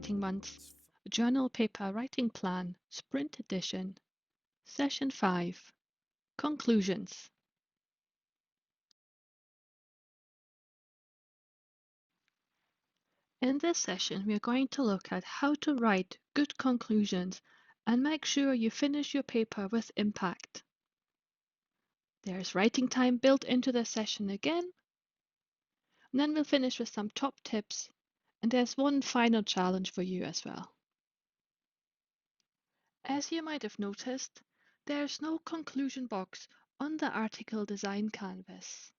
Writing Month, Journal Paper Writing Plan, Sprint Edition, Session 5, Conclusions. In this session, we are going to look at how to write good conclusions and make sure you finish your paper with impact. There's writing time built into the session again, and then we'll finish with some top tips, and there's one final challenge for you as well. As you might have noticed, there's no conclusion box on the article design canvas.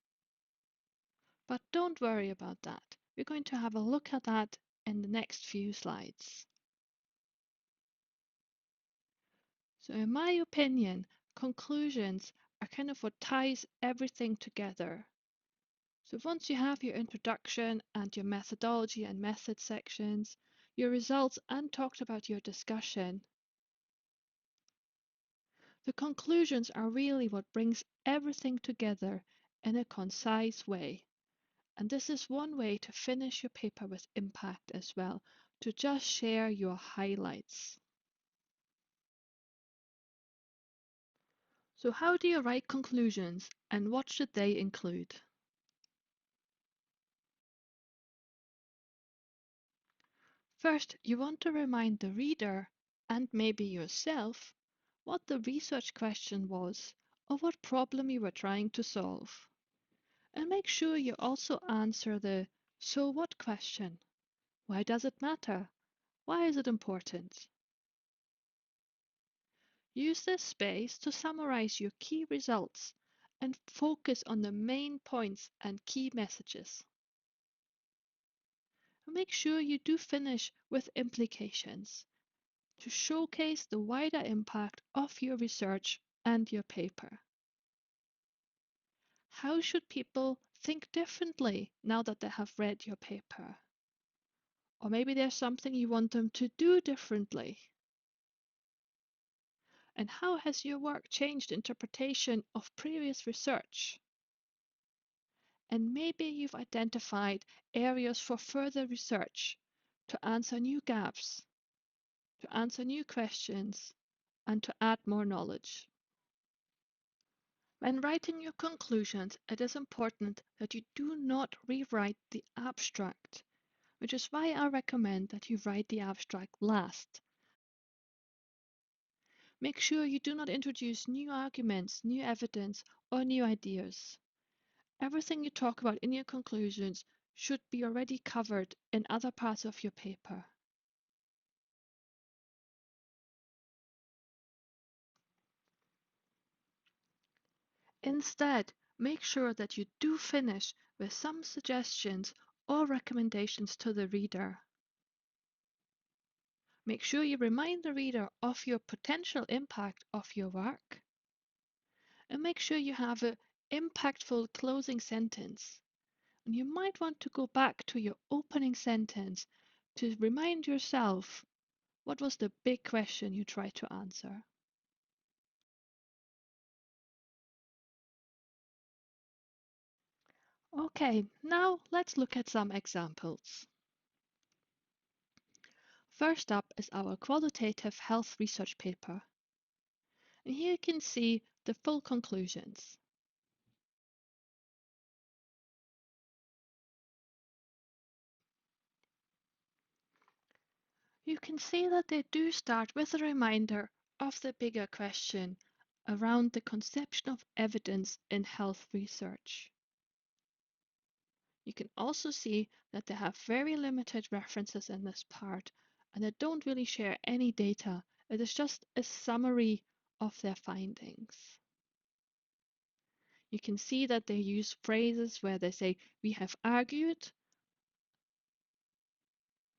But don't worry about that. We're going to have a look at that in the next few slides. So in my opinion, conclusions are kind of what ties everything together. So once you have your introduction and your methodology and method sections, your results and talked about your discussion, the conclusions are really what brings everything together in a concise way. And this is one way to finish your paper with impact as well, to just share your highlights. So how do you write conclusions and what should they include? First, you want to remind the reader, and maybe yourself, what the research question was or what problem you were trying to solve. And make sure you also answer the "so what" question. Why does it matter? Why is it important? Use this space to summarize your key results and focus on the main points and key messages. And make sure you do finish with implications to showcase the wider impact of your research and your paper. How should people think differently now that they have read your paper? Or maybe there's something you want them to do differently. And how has your work changed interpretation of previous research? And maybe you've identified areas for further research to answer new gaps, to answer new questions, and to add more knowledge. When writing your conclusions, it is important that you do not rewrite the abstract, which is why I recommend that you write the abstract last. Make sure you do not introduce new arguments, new evidence, or new ideas. Everything you talk about in your conclusions should be already covered in other parts of your paper. Instead, make sure that you do finish with some suggestions or recommendations to the reader. Make sure you remind the reader of your potential impact of your work. And make sure you have an impactful closing sentence. And you might want to go back to your opening sentence to remind yourself what was the big question you tried to answer. Okay, now let's look at some examples. First up is our qualitative health research paper. And here you can see the full conclusions. You can see that they do start with a reminder of the bigger question around the conception of evidence in health research. You can also see that they have very limited references in this part and they don't really share any data. It is just a summary of their findings. You can see that they use phrases where they say, "we have argued."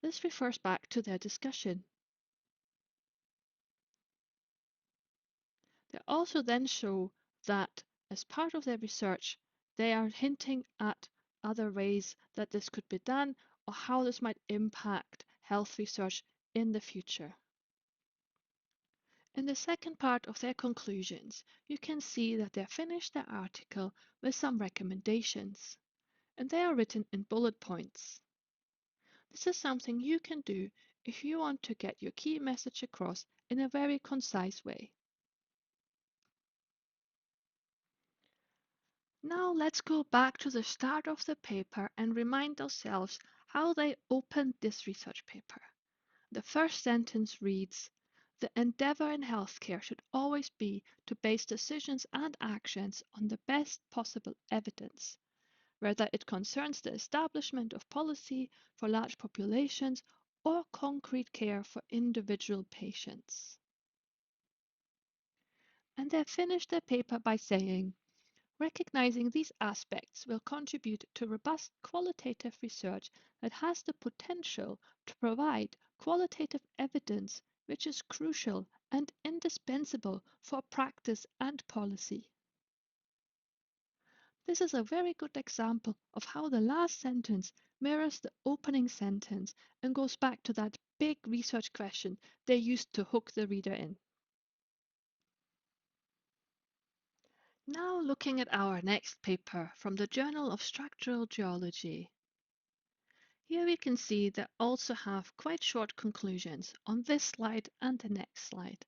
This refers back to their discussion. They also then show that as part of their research, they are hinting at other ways that this could be done or how this might impact health research in the future. In the second part of their conclusions, you can see that they finished their article with some recommendations, and they are written in bullet points. This is something you can do if you want to get your key message across in a very concise way. Now let's go back to the start of the paper and remind ourselves how they opened this research paper. The first sentence reads, "The endeavor in healthcare should always be to base decisions and actions on the best possible evidence, whether it concerns the establishment of policy for large populations or concrete care for individual patients." And they finished their paper by saying, "Recognizing these aspects will contribute to robust qualitative research that has the potential to provide qualitative evidence which is crucial and indispensable for practice and policy." This is a very good example of how the last sentence mirrors the opening sentence and goes back to that big research question they used to hook the reader in. Now looking at our next paper from the Journal of Structural Geology. Here we can see they also have quite short conclusions on this slide and the next slide.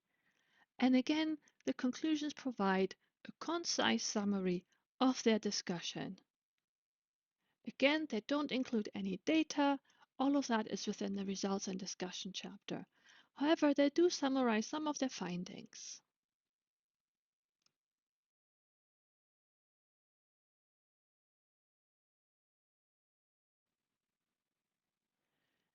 And again, the conclusions provide a concise summary of their discussion. Again, they don't include any data. All of that is within the results and discussion chapter. However, they do summarize some of their findings.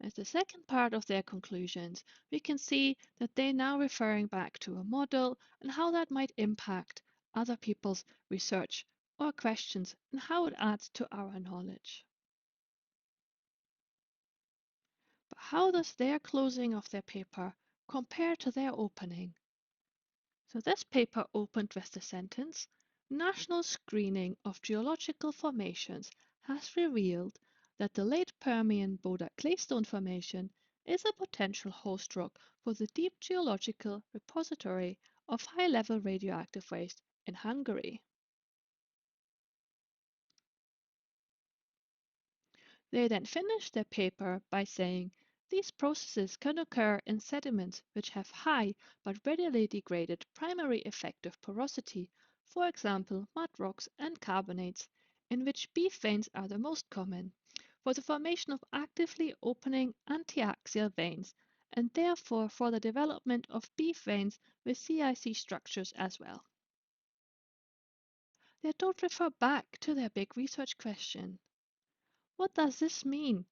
As the second part of their conclusions, we can see that they're now referring back to a model and how that might impact other people's research or questions and how it adds to our knowledge. But how does their closing of their paper compare to their opening? So this paper opened with the sentence, "National screening of geological formations has revealed that the late Permian Boda Claystone Formation is a potential host rock for the deep geological repository of high-level radioactive waste in Hungary." They then finished their paper by saying, "These processes can occur in sediments which have high but readily degraded primary effective porosity, for example mud rocks and carbonates, in which beef veins are the most common, for the formation of actively opening antiaxial veins, and therefore for the development of beef veins with CIC structures as well." They don't refer back to their big research question. What does this mean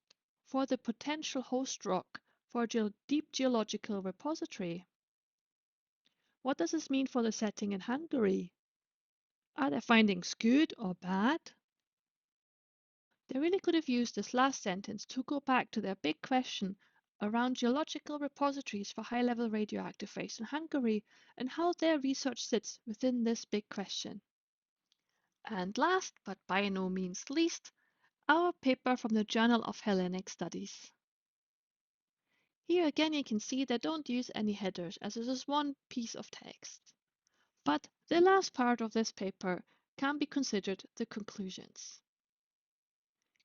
for the potential host rock for a deep geological repository? What does this mean for the setting in Hungary? Are their findings good or bad? They really could have used this last sentence to go back to their big question around geological repositories for high-level radioactive waste in Hungary and how their research sits within this big question. And last, but by no means least, our paper from the Journal of Hellenic Studies. Here again you can see they don't use any headers as this is one piece of text. But the last part of this paper can be considered the conclusions.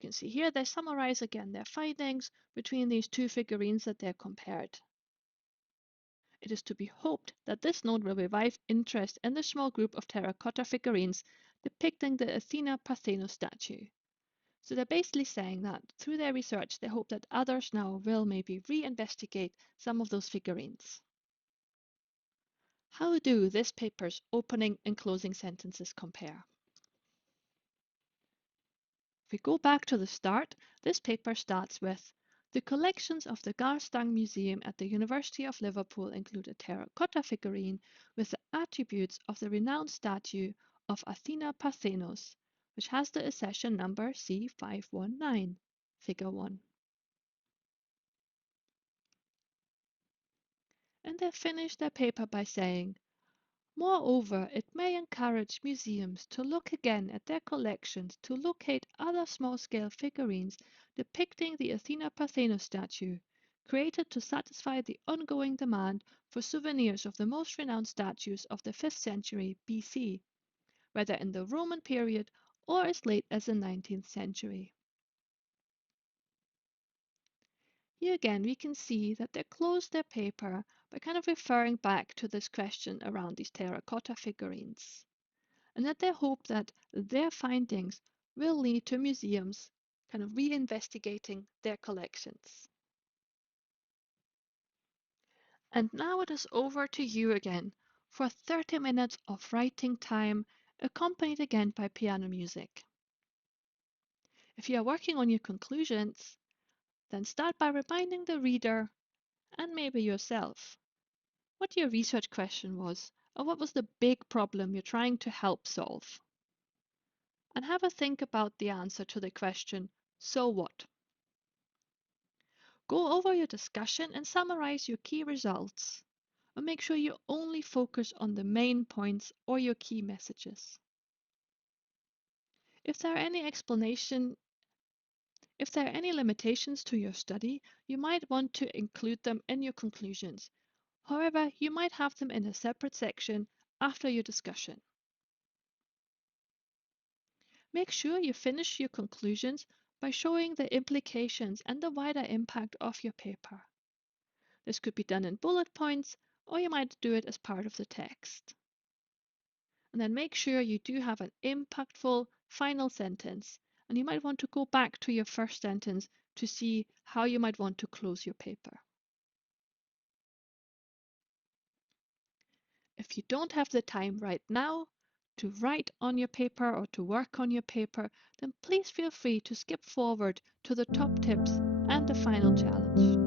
You can see here they summarize again their findings between these two figurines that they're compared. It is to be hoped that this note will revive interest in the small group of terracotta figurines depicting the Athena Parthenos statue. So they're basically saying that through their research, they hope that others now will maybe reinvestigate some of those figurines. How do this paper's opening and closing sentences compare? If we go back to the start, this paper starts with, "The collections of the Garstang Museum at the University of Liverpool include a terracotta figurine with the attributes of the renowned statue of Athena Parthenos, which has the accession number C519, figure 1. And they finish their paper by saying, "Moreover, it may encourage museums to look again at their collections to locate other small-scale figurines depicting the Athena Parthenos statue, created to satisfy the ongoing demand for souvenirs of the most renowned statues of the 5th century BC, whether in the Roman period or as late as the 19th century." Here again, we can see that they close their paper by kind of referring back to this question around these terracotta figurines, and that they hope that their findings will lead to museums kind of reinvestigating their collections. And now it is over to you again for 30 minutes of writing time, accompanied again by piano music. If you are working on your conclusions, then start by reminding the reader, and maybe yourself, what your research question was, or what was the big problem you're trying to help solve. And have a think about the answer to the question, so what? Go over your discussion and summarize your key results, and make sure you only focus on the main points or your key messages. If there are any limitations to your study, you might want to include them in your conclusions. However, you might have them in a separate section after your discussion. Make sure you finish your conclusions by showing the implications and the wider impact of your paper. This could be done in bullet points, or you might do it as part of the text. And then make sure you do have an impactful final sentence, and you might want to go back to your first sentence to see how you might want to close your paper. If you don't have the time right now to write on your paper or to work on your paper, then please feel free to skip forward to the top tips and the final challenge.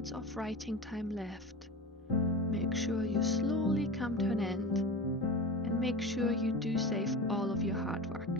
minutes of writing time left. Make sure you slowly come to an end, and make sure you do save all of your hard work.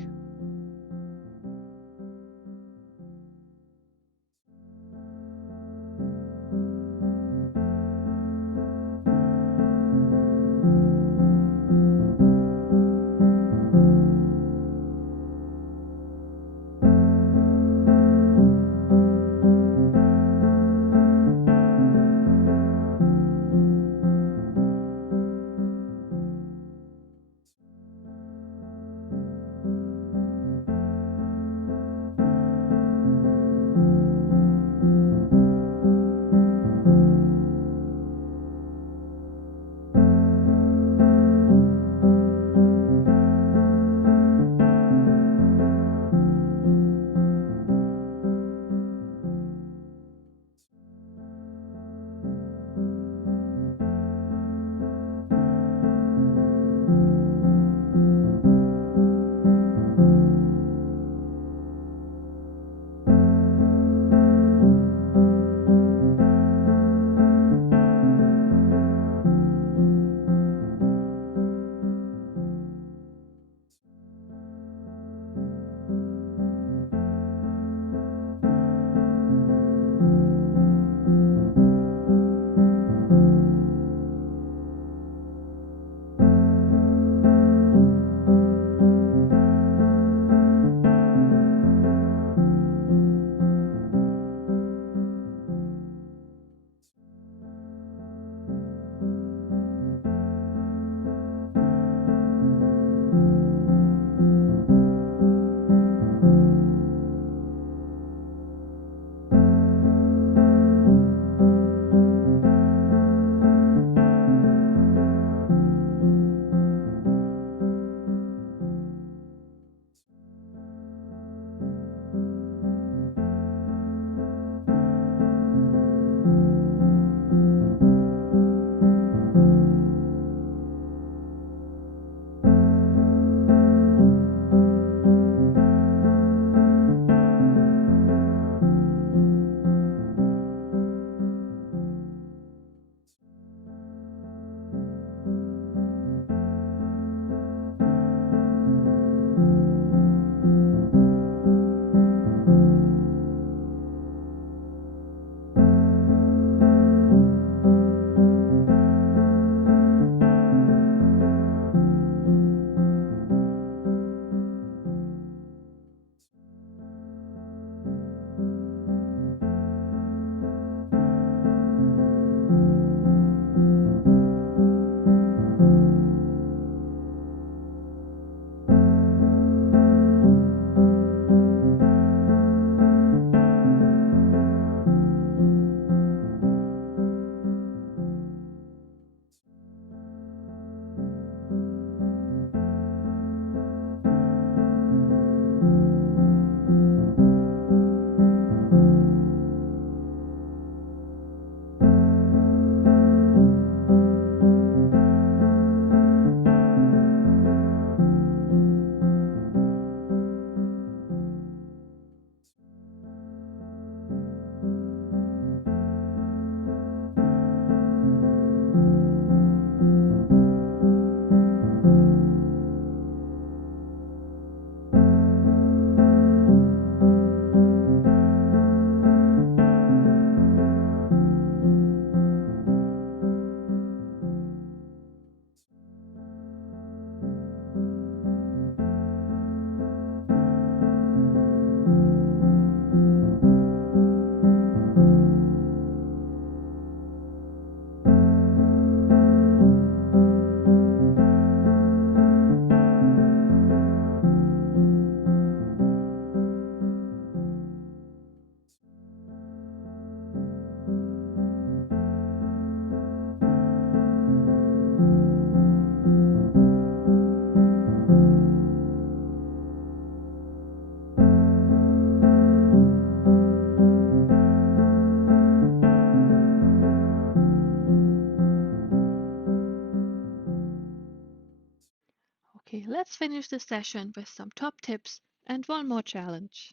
Okay, let's finish the session with some top tips and one more challenge.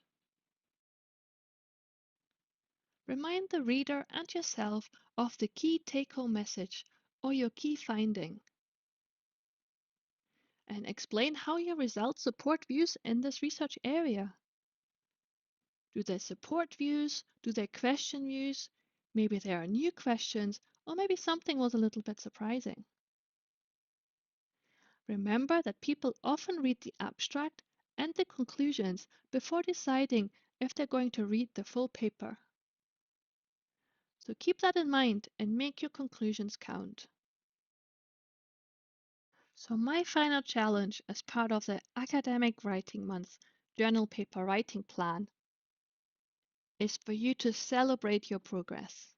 Remind the reader and yourself of the key take-home message or your key finding, and explain how your results support views in this research area. Do they support views? Do they question views? Maybe there are new questions, or maybe something was a little bit surprising. Remember that people often read the abstract and the conclusions before deciding if they're going to read the full paper. So keep that in mind and make your conclusions count. So my final challenge as part of the Academic Writing Month journal paper writing plan is for you to celebrate your progress.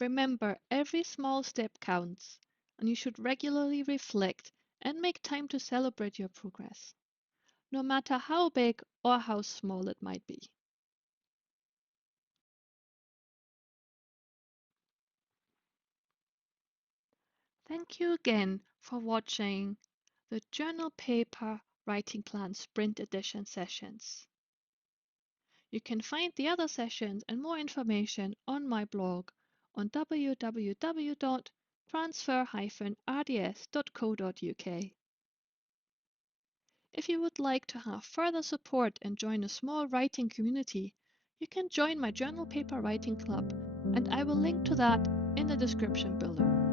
Remember, every small step counts, and you should regularly reflect and make time to celebrate your progress, no matter how big or how small it might be. Thank you again for watching the Journal Paper Writing Plan Sprint Edition sessions. You can find the other sessions and more information on my blog on www.transfer-rds.co.uk. If you would like to have further support and join a small writing community, you can join my Journal Paper Writing Club, and I will link to that in the description below.